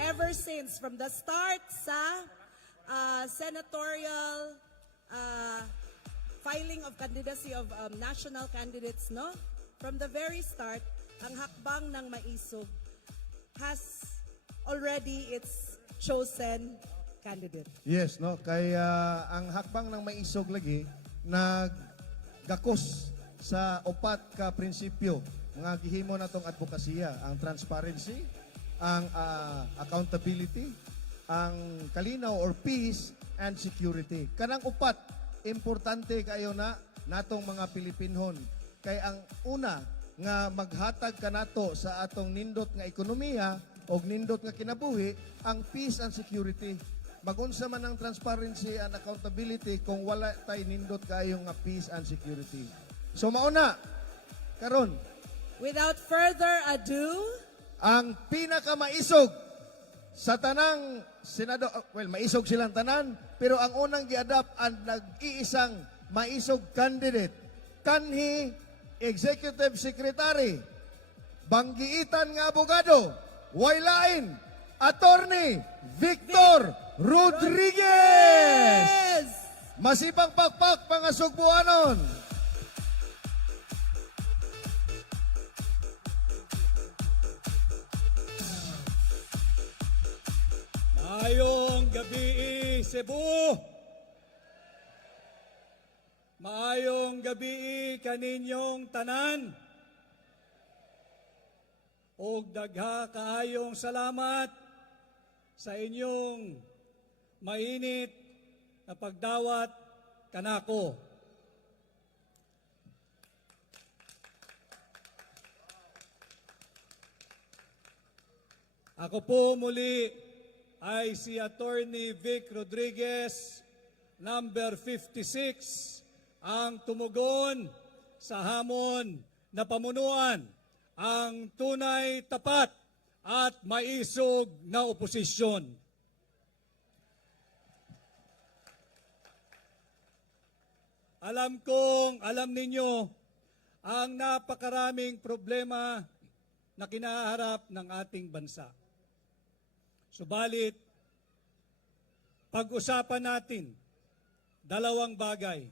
ever since, from the start sa senatorial filing of candidacy of national candidates, no? From the very start, ang hakbang ng Maisog has already its chosen candidate. Yes, no? Kaya ang hakbang ng Maisog lagi, naggakos sa upat ka prinsipyo nga gihimo natong advokasya, ang transparency, ang accountability, ang kalinaw or peace and security. Kanang upat, importante kayo na natong mga Pilipinhon. Kay ang una nga maghatag kanato sa atong nindot nga ekonomiya o nindot nga kinabuhi, ang peace and security. Magunsa man ang transparency and accountability kung wala tay nindot kayo nga peace and security. So mauna, karon, Without further ado, ang pinakamaisog sa tanang Senado, well, maisog silang tanan, pero ang unang giadapt ang nag-iisang maisog candidate, kanhi Executive Secretary, banggiitan nga abogado, waylain, Attorney Victor Rodriguez! yes! Masipang pakpak mga sugbuanon! Maayong gabi, Cebu! Maayong gabi kaninyong tanan! Og dagha kaayong salamat sa inyong mainit na pagdawat kanako. Ako po muli ay si Attorney Vic Rodriguez, number 56, ang tumugon sa hamon na pamunuan ang tunay, tapat at maisog na oposisyon. Alam ninyo ang napakaraming problema na kinaharap ng ating bansa. Subalit, pag-usapan natin dalawang bagay.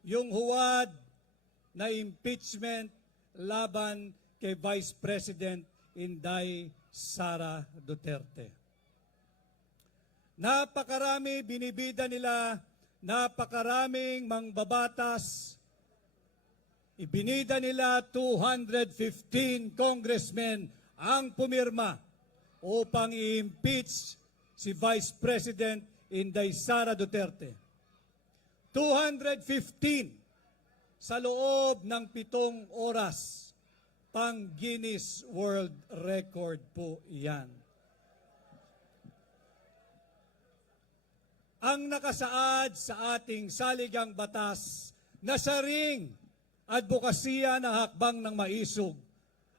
Yung huwad na impeachment laban kay Vice President Inday Sara Duterte. Napakarami binibida nila, napakaraming mangbabatas. Ibinida nila 215 congressmen ang pumirma upang i-impeach si Vice President Inday Sara Duterte. 215 sa loob ng 7 oras. Pang Guinness World Record po iyan. Ang nakasaad sa ating saligang batas na saring advokasya na hakbang ng Maisog.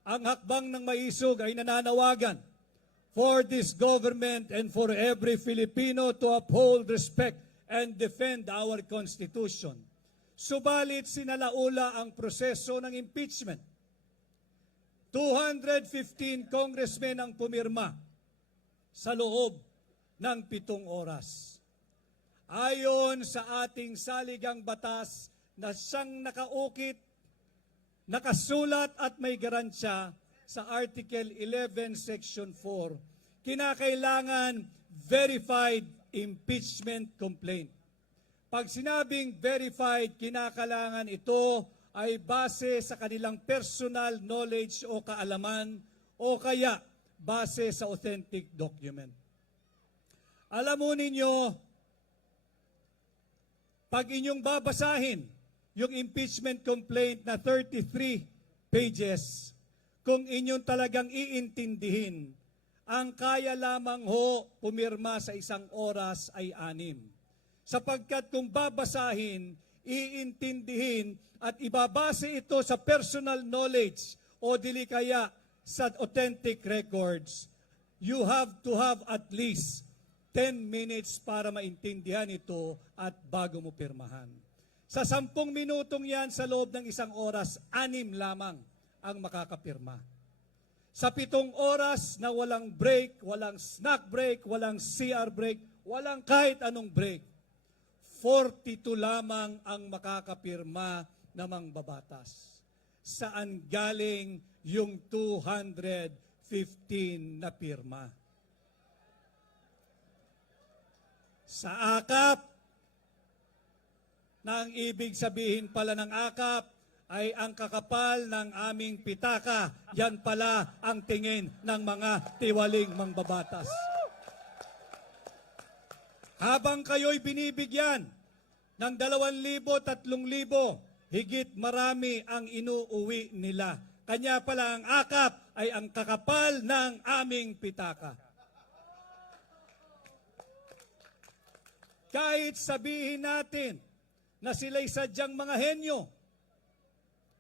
Ang hakbang ng Maisog ay nananawagan for this government and for every Filipino to uphold, respect, and defend our Constitution. Subalit sinalaula ang proseso ng impeachment. 215 congressmen ang pumirma sa loob ng 7 oras. Ayon sa ating saligang batas na siyang nakaukit, nakasulat at may garansya sa Article 11, Section 4, kinakailangan verified impeachment complaint. Pag sinabing verified, kinakailangan ito ay base sa kanilang personal knowledge o kaalaman o kaya base sa authentic document. Alam mo ninyo, pag inyong babasahin yung impeachment complaint na 33 pages, kung inyong talagang iintindihin, ang kaya lamang ho pumirma sa 1 oras ay 6. Sapagkat kung babasahin, iintindihin at ibabase ito sa personal knowledge o dili kaya sa authentic records, you have to have at least 10 minutes para maintindihan ito at bago mo pirmahan. Sa 10 minutong yan, sa loob ng 1 oras, 6 lamang ang makakapirma. Sa 7 oras na walang break, walang snack break, walang CR break, walang kahit anong break, 42 lamang ang makakapirma na mangbabatas. Saan galing yung 215 na pirma? Sa akap, na ang ibig sabihin pala ng akap ay ang kakapal ng aming pitaka. Yan pala ang tingin ng mga tiwaling mangbabatas. Habang kayo'y binibigyan ng 2,000, 3,000, higit marami ang inuuwi nila. Kanya pala ang akap ay ang kakapal ng aming pitaka. Kahit sabihin natin na sila'y sadyang mga henyo,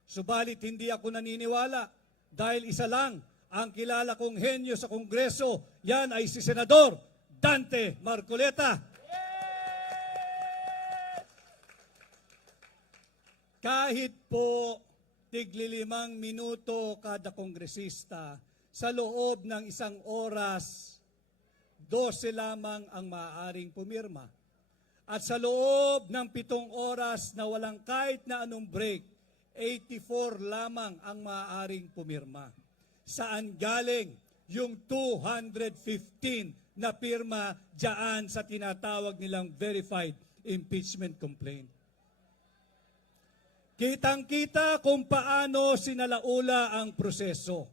subalit hindi ako naniniwala dahil isa lang ang kilala kong henyo sa Kongreso, yan ay si Senador Dante Marcoleta. Kahit po tigli-5 minuto kada kongresista, sa loob ng 1 oras, 12 lamang ang maaaring pumirma. At sa loob ng 7 oras na walang kahit na anong break, 84 lamang ang maaaring pumirma. Saan galing yung 215 na pirma dyan sa tinatawag nilang verified impeachment complaint? Kitang-kita kung paano sinalaula ang proseso.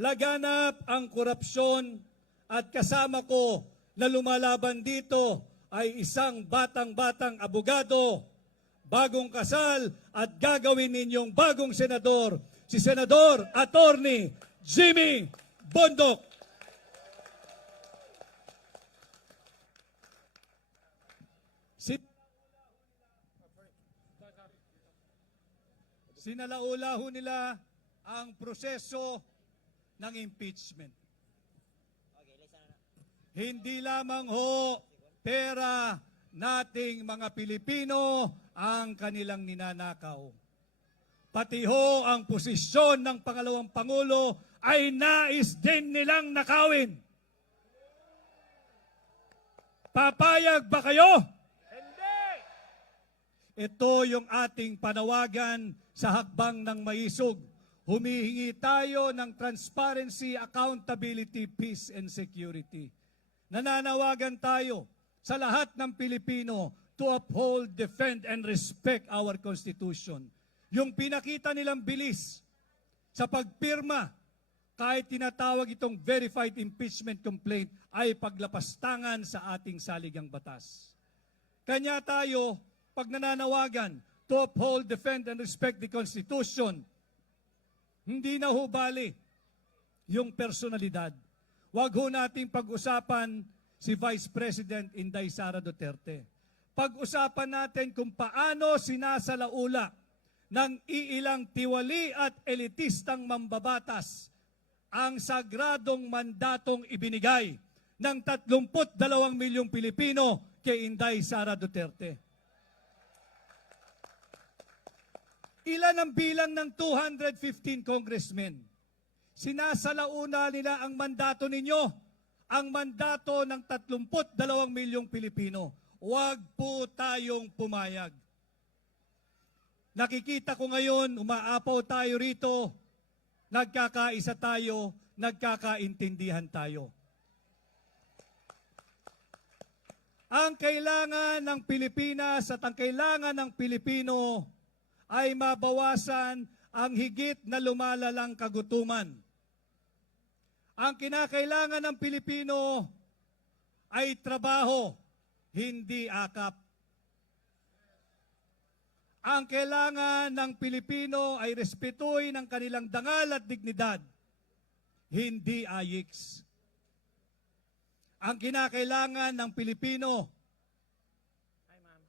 Laganap ang korupsyon at kasama ko na lumalaban dito ay isang batang-batang abogado, bagong kasal at gagawin ninyong bagong senador, si Senador Attorney Jimmy Bondoc. Sinalaula ho nila ang proseso ng impeachment. Hindi lamang ho pera nating mga Pilipino ang kanilang ninanakaw. Pati ho ang posisyon ng pangalawang Pangulo ay nais din nilang nakawin. Papayag ba kayo? Hindi! Ito yung ating panawagan sa hakbang ng maisog. Humihingi tayo ng transparency, accountability, peace, and security. Nananawagan tayo sa lahat ng Pilipino to uphold, defend, and respect our Constitution. Yung pinakita nilang bilis sa pagpirma, kahit tinatawag itong verified impeachment complaint, ay paglapastangan sa ating saligang batas. Kanya tayo, pag nananawagan to uphold, defend, and respect the Constitution, hindi na ho bali yung personalidad. Huwag ho nating pag-usapan si Vice President Inday Sara Duterte. Pag-usapan natin kung paano sinasalaula ng iilang tiwali at elitistang mambabatas ang sagradong mandatong ibinigay ng 32 milyong Pilipino kay Inday Sara Duterte. Ilan ang bilang ng 215 congressmen? Sinasalauna nila ang mandato ninyo, ang mandato ng 32 milyong Pilipino. Huwag po tayong pumayag. Nakikita ko ngayon, umaapaw tayo rito, nagkakaisa tayo, nagkakaintindihan tayo. Ang kailangan ng Pilipinas at ang kailangan ng Pilipino ay mabawasan ang higit na lumalalang kagutuman. Ang kinakailangan ng Pilipino ay trabaho, hindi akap. Ang kailangan ng Pilipino ay respetuhin ang kanilang dangal at dignidad, hindi ayiks. Ang kinakailangan ng Pilipino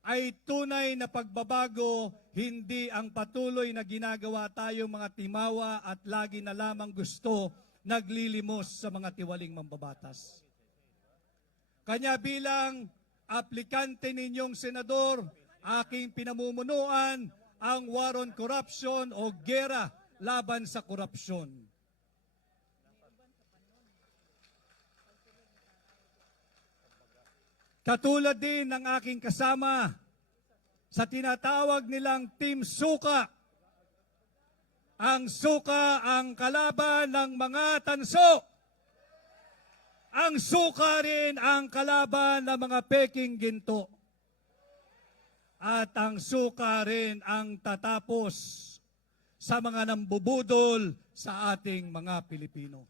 ay tunay na pagbabago, hindi ang patuloy na ginagawa tayong mga timawa at lagi na lamang gusto naglilimos sa mga tiwaling mambabatas. Kanya bilang aplikante ninyong senador, aking pinamumunuan ang war on corruption o gera laban sa korupsyon. Katulad din ng aking kasama sa tinatawag nilang Team Suka. Ang suka ang kalaban ng mga tanso. Ang suka rin ang kalaban ng mga peking ginto. At ang suka rin ang tatapos sa mga nambubudol sa ating mga Pilipino.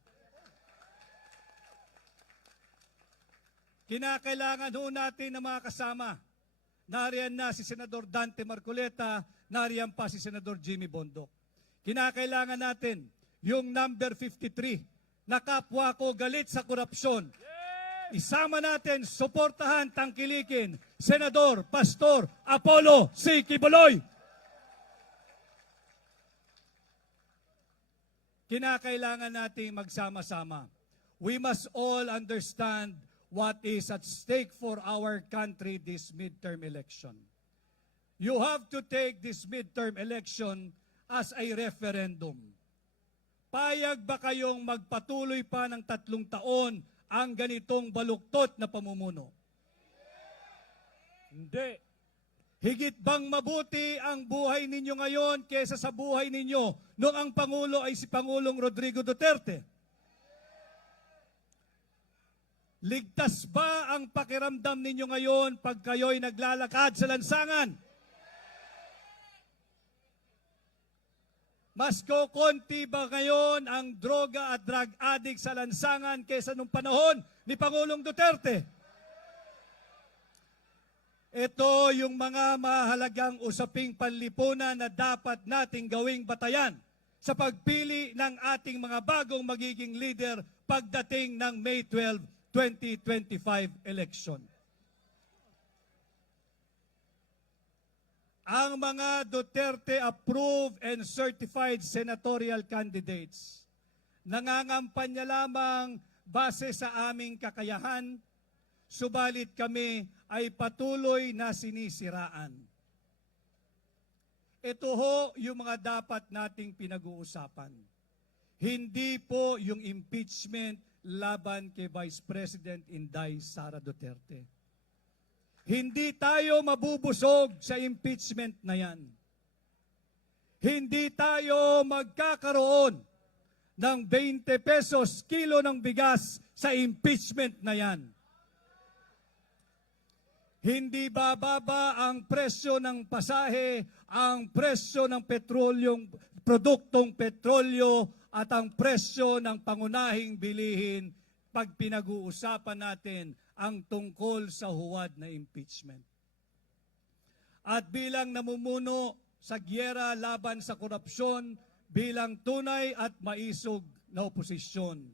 Kinakailangan ho natin ng mga kasama. Nariyan na si Senador Dante Marcoleta, nariyan pa si Senador Jimmy Bondoc. Kinakailangan natin yung number 53 na kapwa ko galit sa korupsyon. Isama natin, suportahan, tangkilikin, Senador, Pastor, Apollo C. Quiboloy. Kinakailangan natin magsama-sama. We must all understand what is at stake for our country this midterm election. You have to take this midterm election as a referendum. Payag ba kayong magpatuloy pa ng 3 taon ang ganitong baluktot na pamumuno? Hindi. Higit bang mabuti ang buhay ninyo ngayon kaysa sa buhay ninyo noong ang Pangulo ay si Pangulong Rodrigo Duterte? Ligtas ba ang pakiramdam ninyo ngayon pag kayo'y naglalakad sa lansangan? Mas kokonti ba ngayon ang droga at drug addict sa lansangan kaysa nung panahon ni Pangulong Duterte? Ito yung mga mahalagang usaping panlipunan na dapat nating gawing batayan sa pagpili ng ating mga bagong magiging leader pagdating ng May 12, 2025 election. Ang mga Duterte-approved and certified senatorial candidates nangangampanya lamang base sa aming kakayahan, subalit kami ay patuloy na sinisiraan. Ito ho yung mga dapat nating pinag-uusapan. Hindi po yung impeachment laban kay Vice President Inday Sara Duterte. Hindi tayo mabubusog sa impeachment na yan. Hindi tayo magkakaroon ng 20 pesos kilo ng bigas sa impeachment na yan. Hindi bababa ang presyo ng pasahe, ang presyo ng produktong petrolyo at ang presyo ng pangunahing bilihin pag pinag-uusapan natin ang tungkol sa huwad na impeachment. At bilang namumuno sa gyera laban sa korupsyon, bilang tunay at maisog na oposisyon,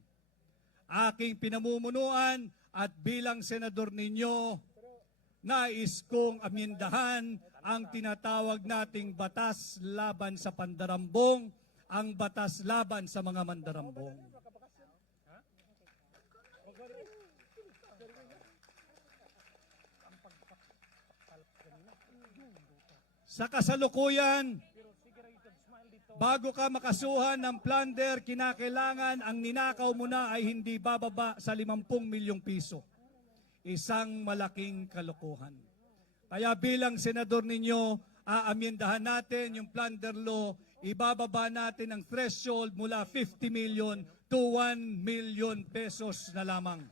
aking pinamumunuan at bilang senador ninyo, nais kong amyendahan ang tinatawag nating batas laban sa pandarambong, ang batas laban sa mga mandarambong. Sa kasalukuyan, bago ka makasuhan ng plunder, kinakailangan ang ninakaw mo na ay hindi bababa sa 50 milyong piso. Isang malaking kalokohan. Kaya bilang senador ninyo, aamyendahan natin yung plunder law, ibababa natin ang threshold mula 50 million to 1 million pesos na lamang.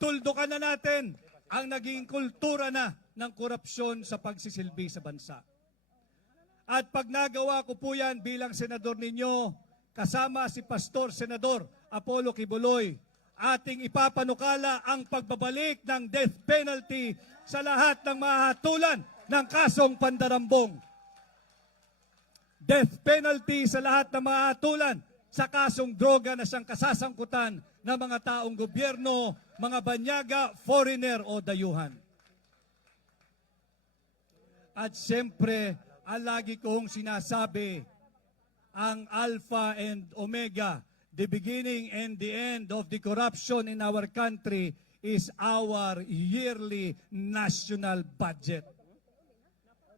Tuldukan na natin ang naging kultura na ng korupsyon sa pagsisilbi sa bansa. At pag nagawa ko po yan bilang senador ninyo, kasama si Pastor Senador Apollo Quiboloy, ating ipapanukala ang pagbabalik ng death penalty sa lahat ng mahatulan ng kasong pandarambong. Death penalty sa lahat ng mahatulan sa kasong droga na siyang kasasangkutan ng mga taong gobyerno, mga banyaga, foreigner o dayuhan. At siyempre, ang lagi kong sinasabi, ang Alpha and Omega, the beginning and the end of the corruption in our country is our yearly national budget.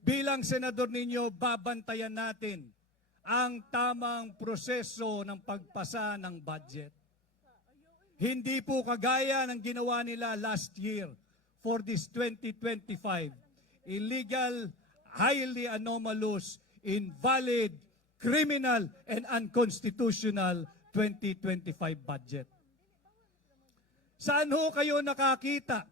Bilang senador ninyo, babantayan natin ang tamang proseso ng pagpasa ng budget. Hindi po kagaya ng ginawa nila last year for this 2025. Illegal, highly anomalous, invalid, criminal, and unconstitutional 2025 budget. Saan ho kayo nakakita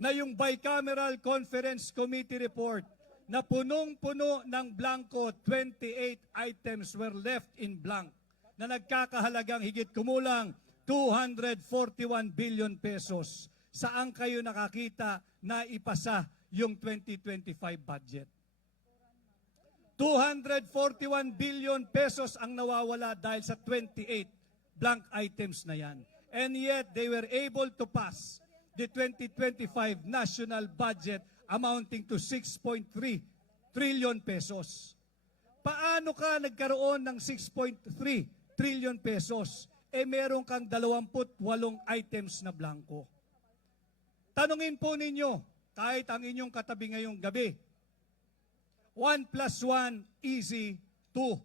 na yung Bicameral Conference Committee report na punong-puno ng blanco, 28 items were left in blank, na nagkakahalagang higit kumulang 241 billion pesos. Saan kayo nakakita na ipasa yung 2025 budget? 241 billion pesos ang nawawala dahil sa 28 blank items na yan. And yet, they were able to pass the 2025 national budget amounting to 6.3 trillion pesos. Paano ka nagkaroon ng 6.3 trillion pesos? Meron kang 28 items na blanco. Tanungin po ninyo, kahit ang inyong katabi ngayong gabi, 1 plus 1, easy, 2.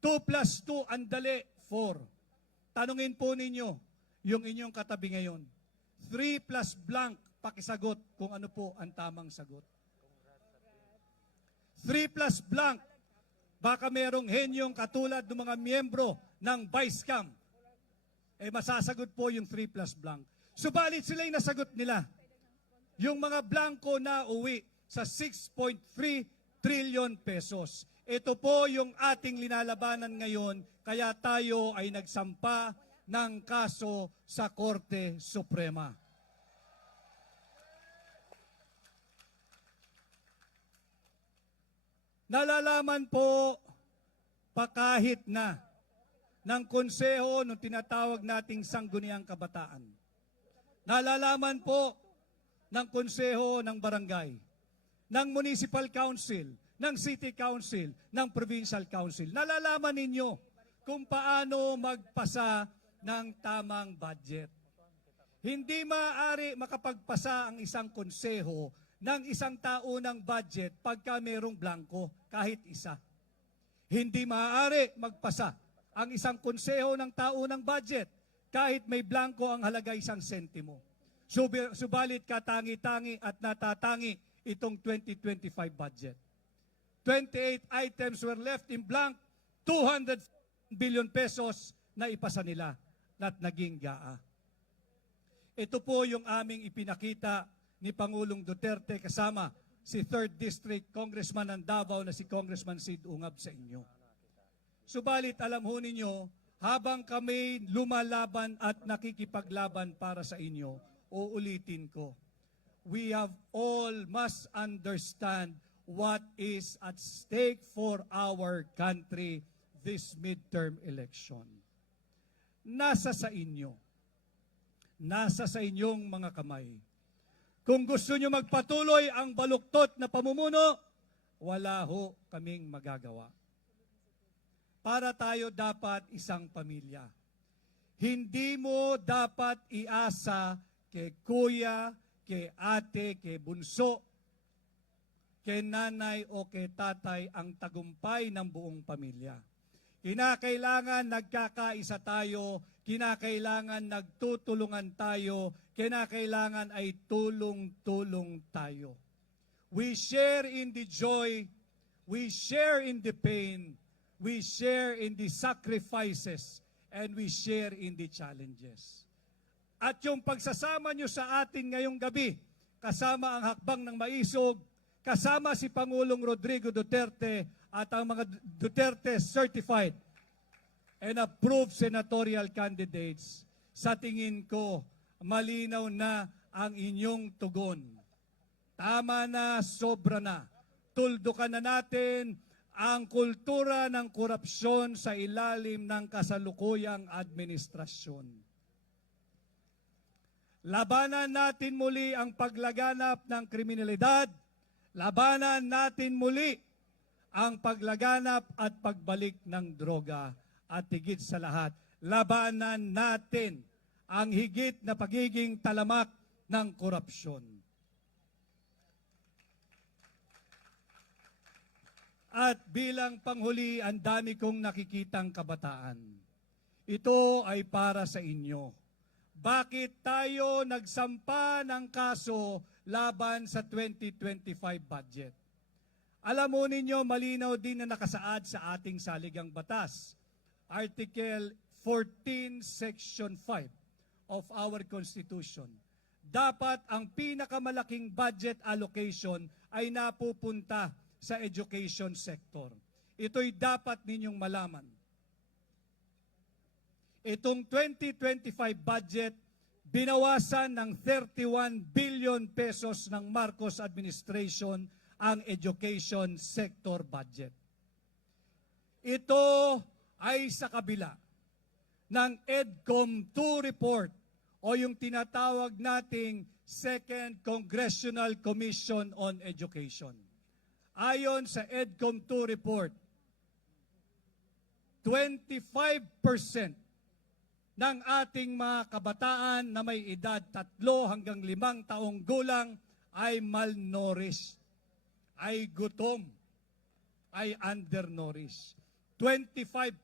2 plus 2, andali, 4. Tanungin po ninyo, yung inyong katabi ngayon, 3 plus blank, pakisagot kung ano po ang tamang sagot. 3 plus blank, baka merong henyong katulad ng mga miyembro ng Vice-Cam, masasagot po yung 3 plus blank. Subalit sila'y nasagot nila. Yung mga blanco na uwi sa 6.3 trillion pesos. Ito po yung ating linalabanan ngayon, kaya tayo ay nagsampa ng kaso sa Korte Suprema. Nalalaman po pa kahit na ng konseho nung tinatawag nating Sangguniang Kabataan. Nalalaman po ng konseho ng barangay, ng municipal council, ng city council, ng provincial council. Nalalaman ninyo kung paano magpasa ng tamang budget. Hindi maaari makapagpasa ang isang konseho ng isang taunang budget pagka merong blanco, kahit isa. Hindi maaari magpasa ang isang konseho ng taunang budget kahit may blanco ang halaga 1 sentimo. Subalit katangi-tangi at natatangi itong 2025 budget. 28 items were left in blank, 200 billion pesos na ipasa nila at naging GAA. Ito po yung aming ipinakita ni Pangulong Duterte kasama si 3rd District Congressman ng Davao na si Congressman Sid Ungab sa inyo. Subalit alam ho ninyo, habang kami lumalaban at nakikipaglaban para sa inyo, uulitin ko, we have all must understand what is at stake for our country this midterm election. Nasa sa inyo. Nasa sa inyong mga kamay. Kung gusto nyo magpatuloy ang baluktot na pamumuno, wala ho kaming magagawa. Para tayo dapat isang pamilya. Hindi mo dapat iasa kay kuya, kay ate, kay bunso, kay nanay o kay tatay ang tagumpay ng buong pamilya. Kinakailangan nagkakaisa tayo, kinakailangan nagtutulungan tayo, kinakailangan ay tulong-tulong tayo. We share in the joy, we share in the pain, we share in the sacrifices, and we share in the challenges. At yung pagsasama nyo sa atin ngayong gabi, kasama ang hakbang ng maisog, kasama si Pangulong Rodrigo Duterte at ang mga Duterte certified and approved senatorial candidates, sa tingin ko, malinaw na ang inyong tugon. Tama na, sobra na. Tuldukan na natin ang kultura ng korupsyon sa ilalim ng kasalukuyang administrasyon. Labanan natin muli ang paglaganap ng kriminalidad. Labanan natin muli ang paglaganap at pagbalik ng droga. At higit sa lahat, labanan natin ang higit na pagiging talamak ng korupsyon. At bilang panghuli, ang dami kong nakikitang kabataan. ito ay para sa inyo. Bakit tayo nagsampa ng kaso laban sa 2025 budget? Alam mo ninyo, malinaw din na nakasaad sa ating saligang batas. Article 14, Section 5 of our Constitution. Dapat ang pinakamalaking budget allocation ay napupunta sa education sector. Ito'y dapat ninyong malaman. Itong 2025 budget, binawasan ng 31 billion pesos ng Marcos administration ang education sector budget. Ito ay sa kabila ng EDCOM 2 report o yung tinatawag nating Second Congressional Commission on Education. Ayon sa EDCOM 2 report, 25% ng ating mga kabataan na may edad 3 hanggang 5 taong gulang ay malnourished, ay gutom, ay undernourished. 25%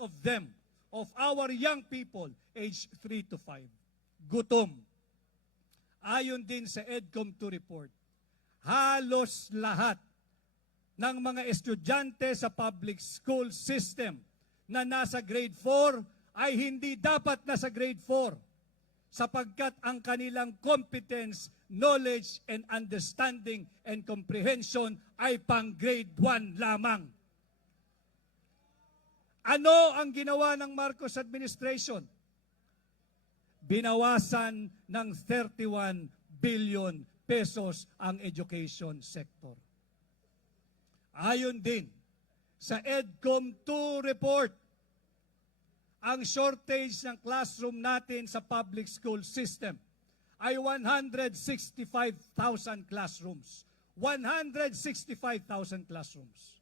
of them, of our young people, age 3 to 5, gutom. Ayon din sa EDCOM 2 report, halos lahat ng mga estudyante sa public school system na nasa grade 4 ay hindi dapat nasa grade 4 sapagkat ang kanilang competence, knowledge, and understanding and comprehension ay pang grade 1 lamang. Ano ang ginawa ng Marcos administration? Binawasan ng 31 billion pesos ang education sector. Ayon din sa EDCOM 2 report, ang shortage ng classroom natin sa public school system ay 165,000 classrooms. 165,000 classrooms.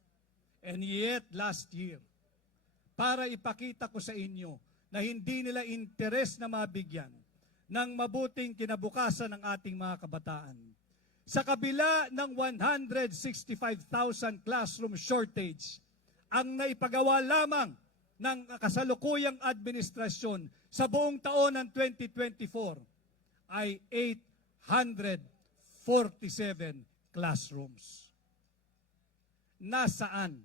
And yet, last year, para ipakita ko sa inyo na hindi nila interes na mabigyan ng mabuting kinabukasan ng ating mga kabataan, sa kabila ng 165,000 classroom shortage, ang naipagawa lamang ng kasalukuyang administrasyon sa buong taon ng 2024 ay 847 classrooms. Nasaan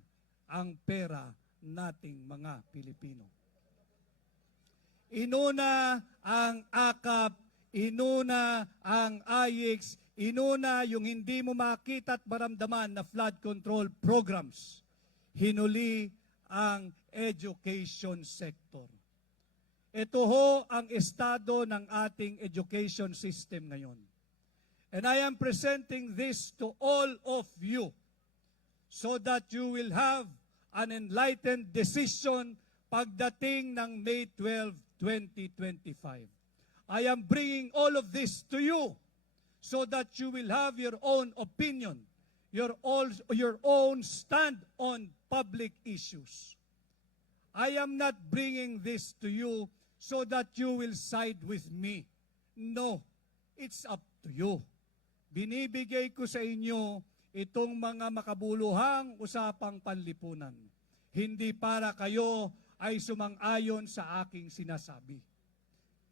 ang pera nating mga Pilipino? Inuna ang AKAP, inuna ang AIX, inuna yung hindi mo makita at maramdaman na flood control programs. Hinuli ang education sector. Ito ho ang estado ng ating education system ngayon. And I am presenting this to all of you so that you will have an enlightened decision pagdating ng May 12, 2025. I am bringing all of this to you so that you will have your own opinion, your own stand on public issues. I am not bringing this to you so that you will side with me. No, it's up to you. Binibigay ko sa inyo itong mga makabuluhang usapang panlipunan. Hindi para kayo ay sumang-ayon sa aking sinasabi.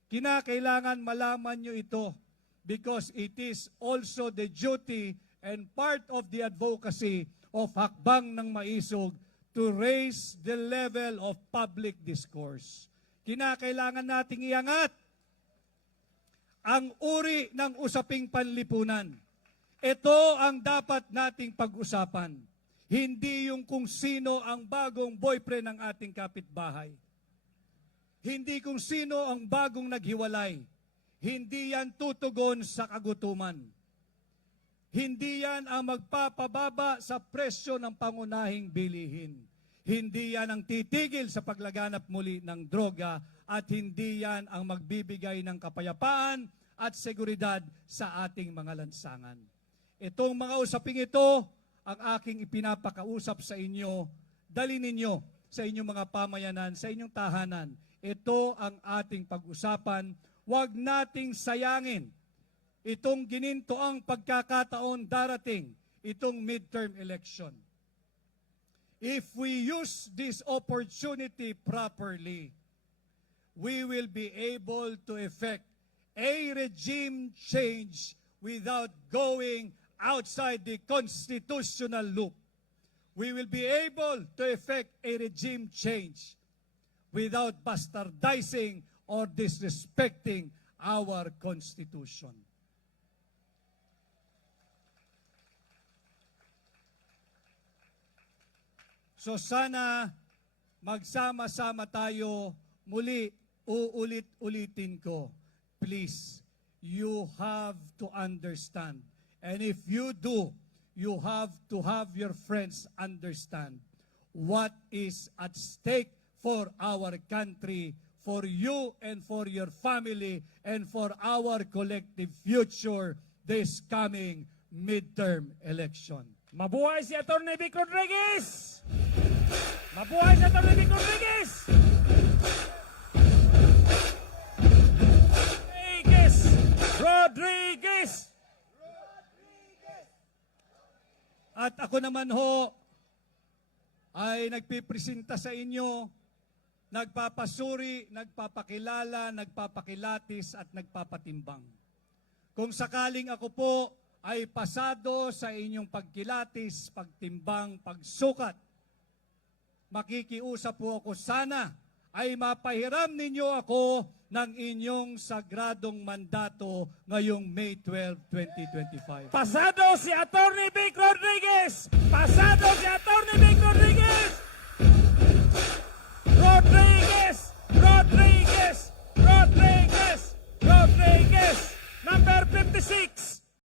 Kinakailangan malaman nyo ito because it is also the duty and part of the advocacy of Hakbang ng Maisog to raise the level of public discourse. Kinakailangan nating iangat ang uri ng usaping panlipunan. Ito ang dapat nating pag-usapan. Hindi yung kung sino ang bagong boyfriend ng ating kapitbahay. Hindi kung sino ang bagong naghiwalay. Hindi yan tutugon sa kagutuman. Hindi yan ang magpapababa sa presyo ng pangunahing bilihin. Hindi yan ang titigil sa paglaganap muli ng droga at hindi yan ang magbibigay ng kapayapaan at seguridad sa ating mga lansangan. Itong mga usaping ito, ang aking ipinapakausap sa inyo, dali ninyo sa inyong mga pamayanan, sa inyong tahanan. Ito ang ating pag-usapan. Huwag nating sayangin itong ginintoang pagkakataon darating, itong midterm election. If we use this opportunity properly, we will be able to effect a regime change without going outside the constitutional loop. We will be able to effect a regime change without bastardizing or disrespecting our Constitution. So sana magsama-sama tayo muli, uulit-ulitin ko. Please, you have to understand. And if you do, you have to have your friends understand what is at stake for our country, for you and for your family, and for our collective future this coming midterm election. Mabuhay si Atty. Vic Rodriguez! Mabuhay si Atty. Vic Rodriguez! Rodriguez! At ako naman ho ay nagpipresenta sa inyo, nagpapasuri, nagpapakilala, nagpapakilatis at nagpapatimbang. Kung sakaling ako po ay pasado sa inyong pagkilatis, pagtimbang, pagsukat, makikiusap po ako sana ay mapahiram ninyo ako ng inyong sagradong mandato ngayong May 12, 2025. Pasado si Atty.